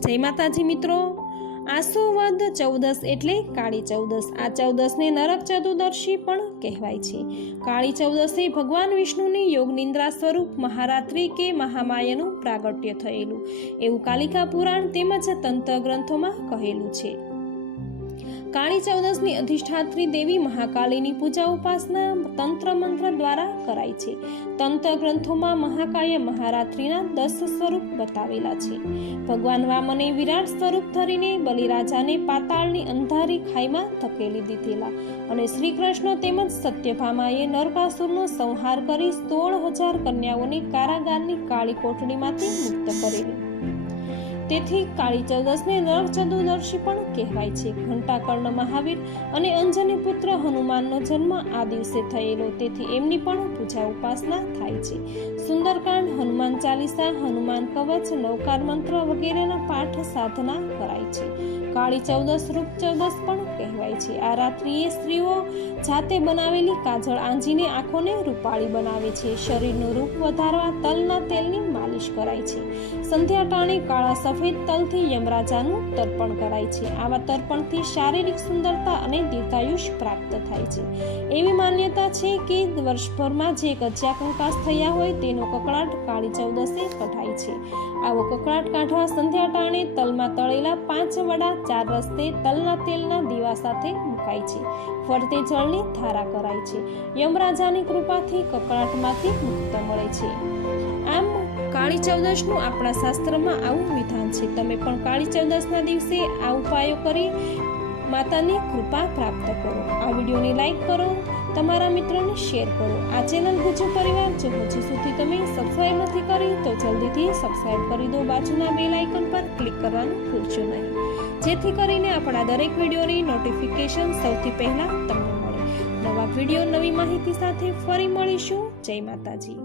જય માતાજી મિત્રો. આસુવદ ચૌદસ એટલે કાળી ચૌદસ. આ ચૌદસને નરક ચતુર્દશી પણ કહેવાય છે. કાળી ચૌદસે ભગવાન વિષ્ણુની યોગ નિંદ્રા સ્વરૂપ મહારાત્રિ કે મહામાયાનું પ્રાગટ્ય થયેલું. એવું કાલિકા પુરાણ તેમજ તંત્ર ગ્રંથોમાં કહેલું છે. કાળી ચૌદસની અધિષ્ઠાત્રી દેવી મહાકાળીની પૂજા ઉપાસના તંત્ર મંત્ર દ્વારા કરાય છે. તંત્ર ગ્રંથોમાં મહાકાય મહારાત્રિના દસ સ્વરૂપ બતાવેલા છે. ભગવાન વામને વિરાટ સ્વરૂપ ધરીને બલિરાજાને પાતાળની અંધારી ખાઈમાં ધકેલી દીધેલા અને શ્રી કૃષ્ણ તેમજ સત્યભામાએ નરકાસુરનો સંહાર કરી સોળ હજાર કન્યાઓને કારાગારની કાળી કોટડીમાંથી મુક્ત કરેલી. તેથી કાળી ચૌદસને નરક ચતુર્દશી પણ કહેવાય છે. ઘંટાકર્ણ મહાવીર અને અંજની પુત્ર હનુમાનનો જન્મ આ દિવસે થયેલો, તેથી એમની પણ પૂજા ઉપાસના થાય છે. સુંદરકાંડ, હનુમાન ચાલીસા, હનુમાન કવચ, નવકાર મંત્ર વગેરેના પાઠ સાધના કરાય છે. કાળી ચૌદસ રૂપ ચૌદસ પણ કહેવાય છે. આ રાત્રિએ સ્ત્રીઓ જાતે બનાવેલી કાજળ આંજીને આંખોને રૂપાળી બનાવે છે. શરીરનું રૂપ વધારવા તલના તેલની માલિશ કરાય છે. સંધ્યા ટાણે કાળા સફેદ તલથી યમરાજાનું તર્પણ કરાય છે. આવા તર્પણથી શારીરિક સુંદરતા અને દીર્ઘાયુષ પ્રાપ્ત થાય છે. એવી માન્યતા છે કે વર્ષભરમાં જે કજ્યા કંકાસ થયા હોય તેનો કકળાટ કાળી ચૌદસે કઢાય છે. આવો કકળાટ કાઢવા સંધ્યા ટાણે તલમાં તળેલા પાંચ વડા ચાર રસ્તે તલના તેલના દીવા સાથે મુકાય છે. ફરતે જળની ધારા કરાય છે. યમરાજાની કૃપાથી કકળાટમાંથી મુક્ત મળે છે. આમ કાળી ચૌદશનું આપણા શાસ્ત્રમાં આવું વિધાન છે. તમે પણ કાળી ચૌદશના દિવસે આ ઉપાયો કરી માતાની કૃપા પ્રાપ્ત કરો. આ વિડીયોને લાઈક કરો, તમારા મિત્રોને શેર કરો. આ ચેનલ ગુજુ પરિવાર જો હજુ સુધી તમે સબસ્ક્રાઈબ નથી કરી, તો જલ્દીથી સબસ્ક્રાઈબ કરી દો. બાજુના બેલ આઇકન પર ક્લિક કરવાનું ભૂલશો નહીં. જેથી કરીને આપણા દરેક વિડીયોની નોટિફિકેશન સૌથી પહેલાં તમને મળે. નવા વીડિયો, નવી માહિતી સાથે ફરી મળીશું. જય માતાજી.